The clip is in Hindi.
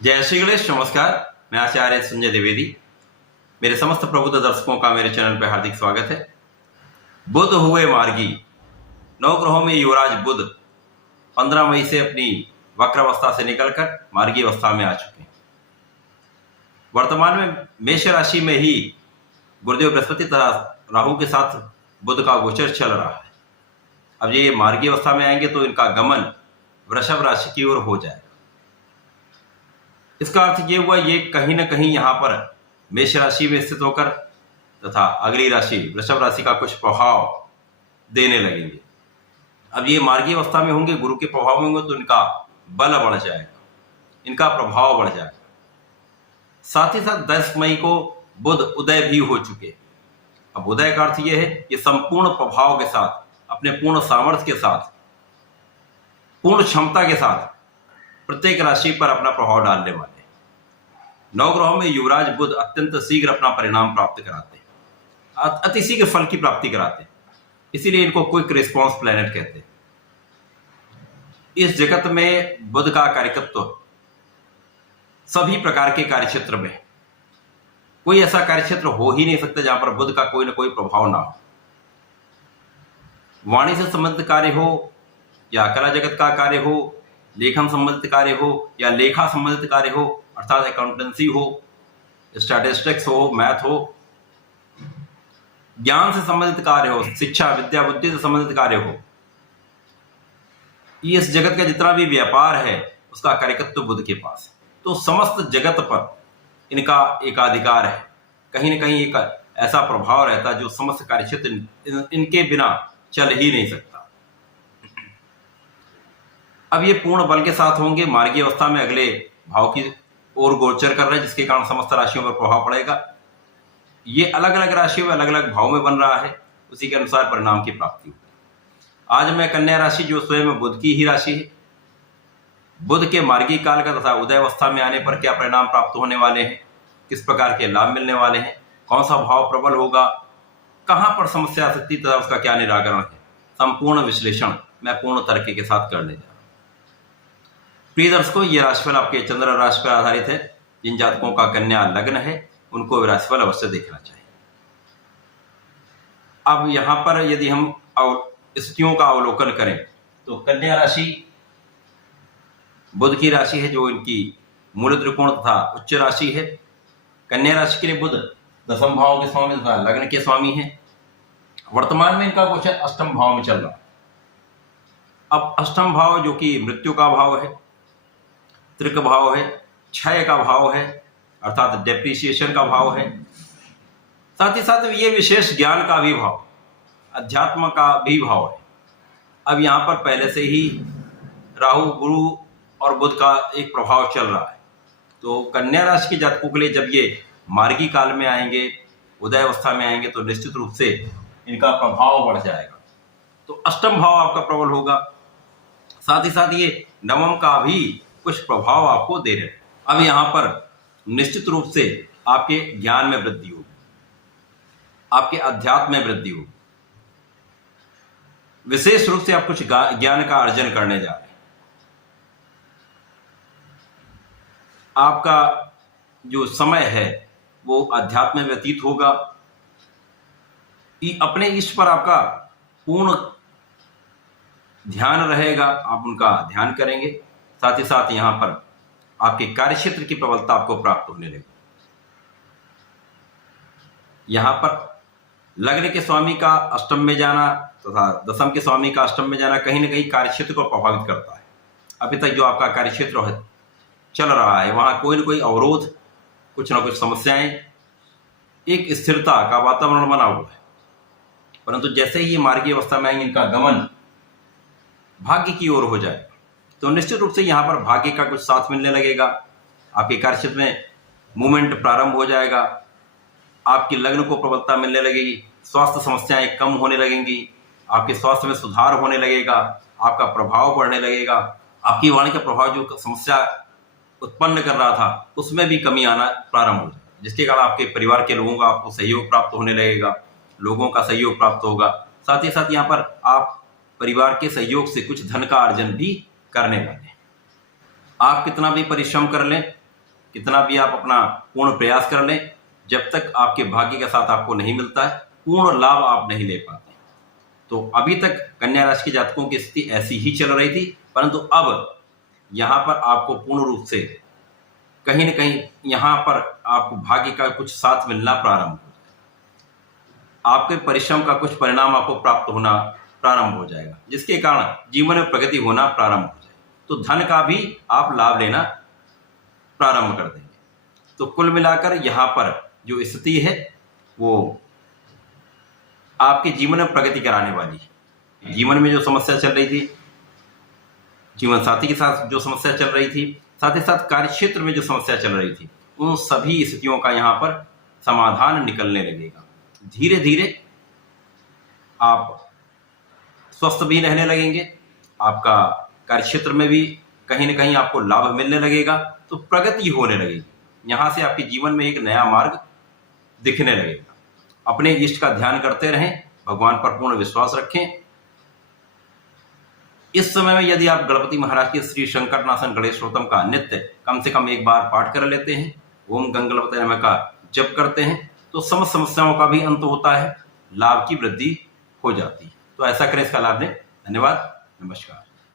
जय श्री गणेश। नमस्कार, मैं आचार्य संजय द्विवेदी। मेरे समस्त प्रबुद्ध दर्शकों का मेरे चैनल पर हार्दिक स्वागत है। बुध हुए मार्गी। नवग्रहों में युवराज बुध 15 मई से अपनी वक्रावस्था से निकलकर मार्गी अवस्था में आ चुके हैं। वर्तमान में मेष राशि में ही गुरुदेव बृहस्पति तथा राहु के साथ बुध का गोचर चल रहा है। अब ये मार्गी अवस्था में आएंगे तो इनका गमन वृषभ राशि की ओर हो जाएगा। इसका अर्थ ये हुआ, ये कहीं ना कहीं यहाँ पर मेष राशि में स्थित होकर तथा अगली राशि वृषभ राशि का कुछ प्रभाव देने लगेंगे। अब ये मार्गी अवस्था में होंगे, गुरु के प्रभाव में होंगे तो इनका बल बढ़ जाएगा, इनका प्रभाव बढ़ जाएगा। साथ ही साथ 10 मई को बुध उदय भी हो चुके। अब उदय का अर्थ ये है कि संपूर्ण प्रभाव के साथ, अपने पूर्ण सामर्थ्य के साथ, पूर्ण क्षमता के साथ प्रत्येक राशि पर अपना प्रभाव डालने वाले। नवग्रहों में युवराज बुध अत्यंत शीघ्र अपना परिणाम प्राप्त कराते हैं, अति शीघ्र फल की प्राप्ति कराते हैं, इसीलिए इनको क्विक रिस्पॉन्स प्लैनेट कहते हैं। इस जगत में बुध का कार्यकत्व सभी प्रकार के कार्यक्षेत्र में, कोई ऐसा कार्यक्षेत्र हो ही नहीं सकता जहां पर बुध का कोई ना कोई प्रभाव ना हो। वाणी से संबंधित कार्य हो या कला जगत का कार्य हो, लेखन संबंधित कार्य हो या लेखा संबंधित कार्य हो, अर्थात अकाउंटेंसी हो, स्टैटिस्टिक्स हो, मैथ हो, ज्ञान से संबंधित कार्य हो, शिक्षा विद्या बुद्धि से संबंधित कार्य हो, ये इस जगत का जितना भी व्यापार है उसका कार्यकत्व बुध के पास है। तो समस्त जगत पर इनका एकाधिकार है। कहीं ना कहीं एक ऐसा प्रभाव रहता है जो समस्त कार्यक्षेत्र इनके बिना चल ही नहीं सकता। अब ये पूर्ण बल के साथ होंगे, मार्गी अवस्था में अगले भाव की ओर गोचर कर रहे हैं, जिसके कारण समस्त राशियों पर प्रभाव पड़ेगा। ये अलग अलग राशियों में अलग अलग भाव में बन रहा है, उसी के अनुसार परिणाम की प्राप्ति होगी। आज मैं कन्या राशि, जो स्वयं बुध की ही राशि है, बुध के मार्गी काल का तथा उदय अवस्था में आने पर क्या परिणाम प्राप्त होने वाले हैं, किस प्रकार के लाभ मिलने वाले हैं, कौन सा भाव प्रबल होगा, कहां पर समस्या आ सकती तथा उसका क्या निराकरण है, संपूर्ण विश्लेषण मैं पूर्ण तरीके के साथ करने जा रहा हूं। प्रिय दर्शकों, ये राशिफल आपके चंद्र राशि पर आधारित है। जिन जातकों का कन्या लग्न है उनको राशिफल अवश्य देखना चाहिए। अब यहां पर यदि हम स्थितियों का अवलोकन करें तो कन्या राशि बुध की राशि है, जो इनकी मूल त्रिकोण तथा उच्च राशि है। कन्या राशि के लिए बुध 10वें भाव के स्वामी तथा लग्न के स्वामी है। वर्तमान में इनका गोचर अष्टम भाव में चल रहा है। अब अष्टम भाव जो कि मृत्यु का भाव है, त्रिक भाव है, क्षय का भाव है, अर्थात डेप्रिसिएशन का भाव है। साथ ही साथ ये विशेष ज्ञान का भी भाव, अध्यात्म का भी भाव है। अब यहाँ पर पहले से ही राहु, गुरु और बुध का एक प्रभाव चल रहा है। तो कन्या राशि के जातकों के लिए जब ये मार्गी काल में आएंगे, उदय अवस्था में आएंगे, तो निश्चित रूप से इनका प्रभाव बढ़ जाएगा। तो अष्टम भाव आपका प्रबल होगा। साथ ही साथ ये नवम का भी कुछ प्रभाव आपको दे रहे हैं। अब यहां पर निश्चित रूप से आपके ज्ञान में वृद्धि होगी, आपके अध्यात्म में वृद्धि होगी। विशेष रूप से आप कुछ ज्ञान का अर्जन करने जा रहे हैं। आपका जो समय है वो अध्यात्म में व्यतीत होगा। अपने ईश्वर पर आपका पूर्ण ध्यान रहेगा, आप उनका ध्यान करेंगे। साथ ही साथ यहां पर आपके कार्यक्षेत्र की प्रबलता आपको प्राप्त होने लगेगी। यहां पर लग्न के स्वामी का अष्टम में जाना तथा दशम के स्वामी का अष्टम में जाना कहीं ना कहीं कार्यक्षेत्र को प्रभावित करता है। अभी तक जो आपका कार्यक्षेत्र चल रहा है वहां कोई ना कोई अवरोध, कुछ ना कुछ समस्याएं, एक स्थिरता का वातावरण बना हुआ है। परंतु जैसे ही ये मार्गी अवस्था में आएंगे, इनका गमन भाग्य की ओर हो जाए, तो निश्चित रूप से यहाँ पर भाग्य का कुछ साथ मिलने लगेगा। आपके कार्यक्षेत्र में मूवमेंट प्रारंभ हो जाएगा, आपकी लग्न को प्रबलता मिलने लगेगी, स्वास्थ्य समस्याएं कम होने लगेंगी, आपके स्वास्थ्य में सुधार होने लगेगा, आपका प्रभाव बढ़ने लगेगा, आपकी वाणी का प्रभाव जो समस्या उत्पन्न कर रहा था उसमें भी कमी आना प्रारंभ हो जाएगा, जिसके कारण आपके परिवार के लोगों का आपको सहयोग प्राप्त होने लगेगा, लोगों का सहयोग प्राप्त होगा। साथ ही साथ यहाँ पर आप परिवार के सहयोग से कुछ धन का अर्जन भी करने वाले हैं। आप कितना भी परिश्रम कर लें, कितना भी आप अपना पूर्ण प्रयास कर लें, जब तक आपके भाग्य के साथ आपको नहीं मिलता है, पूर्ण लाभ आप नहीं ले पाते। तो अभी तक कन्या राशि के जातकों की स्थिति ऐसी ही चल रही थी, परंतु अब यहां पर आपको पूर्ण रूप से कहीं न कहीं यहां पर आपको भाग्य का कुछ साथ मिलना प्रारंभ हो जाएगा। आपके परिश्रम का कुछ परिणाम आपको प्राप्त होना प्रारंभ हो जाएगा, जिसके कारण जीवन में प्रगति होना प्रारंभ हो जाएगी। तो धन का भी आप लाभ लेना प्रारंभ कर देंगे। तो कुल मिलाकर यहां पर जो स्थिति है वो आपके जीवन में प्रगति कराने वाली है। जीवन में जो समस्या चल रही थी, जीवन साथी के साथ जो समस्या चल रही थी, साथ ही साथ कार्यक्षेत्र में जो समस्या चल रही थी, उन सभी स्थितियों का यहाँ पर समाधान निकलने लगेगा। धीरे धीरे आप स्वस्थ भी रहने लगेंगे, आपका कार्यक्षेत्र में भी कहीं न कहीं आपको लाभ मिलने लगेगा, तो प्रगति होने लगेगी। यहाँ से आपके जीवन में एक नया मार्ग दिखने लगेगा। अपने इष्ट का ध्यान करते रहें, भगवान पर पूर्ण विश्वास रखें। इस समय में यदि आप गणपति महाराज के श्री संकटनाशन गणेश स्तोत्रम का नित्य कम से कम एक बार पाठ कर लेते हैं, ओम गंगणपतये नमः का जप करते हैं, तो समस्त समस्याओं का भी अंत होता है, लाभ की वृद्धि हो जाती है। तो ऐसा करें, इसका लाभ लें। धन्यवाद, नमस्कार।